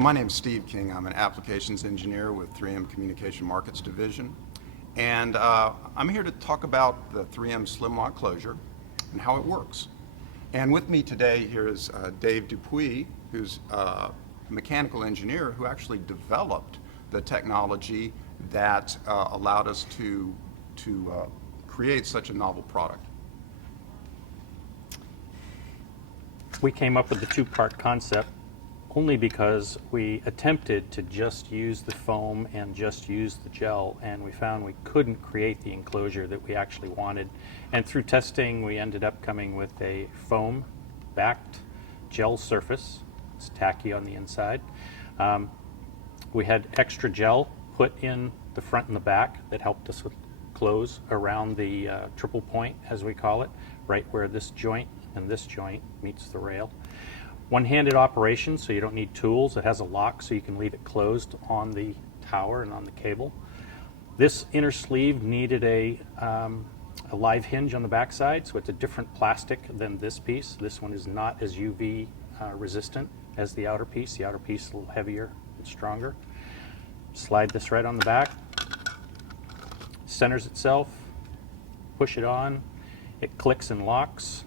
My name is Steve King. I'm an applications engineer with 3M Communication Markets Division. And I'm here to talk about the 3M Slim Lock closure and how it works. And with me today here is Dave Dupui, who's a mechanical engineer who actually developed the technology that allowed us to create such a novel product. We came up with the two-part concept only because we attempted to just use the foam and just use the gel, and we found we couldn't create the enclosure that we actually wanted. And through testing, we ended up coming with a foam-backed gel surface. It's tacky on the inside. We had extra gel put in the front and the back that helped us with close around the triple point, as we call it, right where this joint and this joint meets the rail. One-handed operation, so you don't need tools. It has a lock, so you can leave it closed on the tower and on the cable. This inner sleeve needed a live hinge on the backside, so it's a different plastic than this piece. This one is not as UV resistant as the outer piece. The outer piece is a little heavier and stronger. Slide this right on the back. Centers itself. Push it on. It clicks and locks.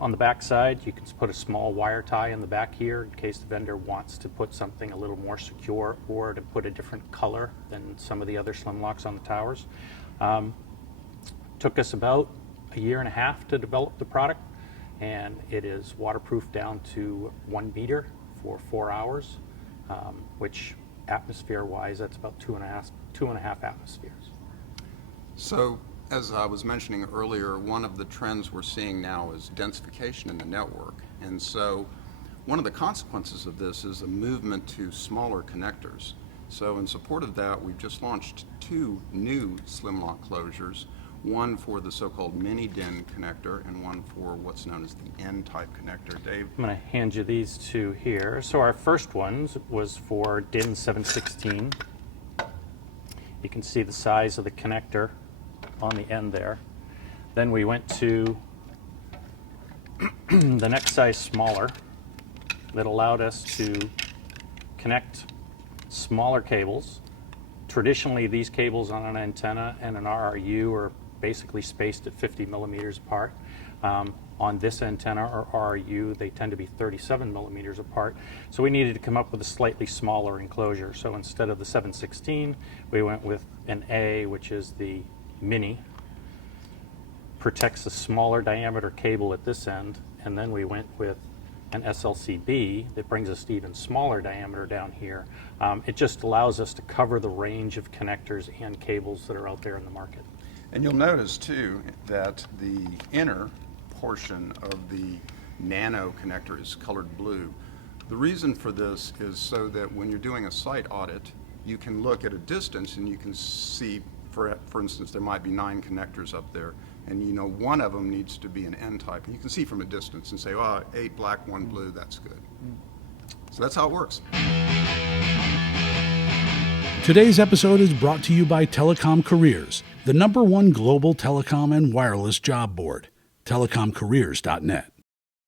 On the back side, you can put a small wire tie in the back here in case the vendor wants to put something a little more secure or to put a different color than some of the other slim locks on the towers. Took us about a year and a half to develop the product, and it is waterproof down to 1 meter for 4 hours, which atmosphere-wise, that's about two and a half atmospheres. So, as I was mentioning earlier, one of the trends we're seeing now is densification in the network. And so one of the consequences of this is a movement to smaller connectors. So in support of that, we've just launched 2 new slim lock closures, one for the so-called mini DIN connector and one for what's known as the N-type connector. Dave? I'm going to hand you these two here. So our first one was for DIN 716. You can see the size of the connector on the end there. Then we went to the next size smaller that allowed us to connect smaller cables. Traditionally, these cables on an antenna and an RRU are basically spaced at 50 millimeters apart. On this antenna or RRU, they tend to be 37 millimeters apart. So we needed to come up with a slightly smaller enclosure. So instead of the 716, we went with an A, which is the mini, protects a smaller diameter cable at this end, and then we went with an SLCB that brings us to even smaller diameter down here. It just allows us to cover the range of connectors and cables that are out there in the market. And you'll notice too that the inner portion of the nano connector is colored blue. The reason for this is so that when you're doing a site audit, you can look at a distance and you can see, for instance, there might be 9 connectors up there, and you know one of them needs to be an N-type. And you can see from a distance and say, oh, 8 black, 1 blue, that's good. So that's how it works. Today's episode is brought to you by Telecom Careers, the #1 global telecom and wireless job board, telecomcareers.net.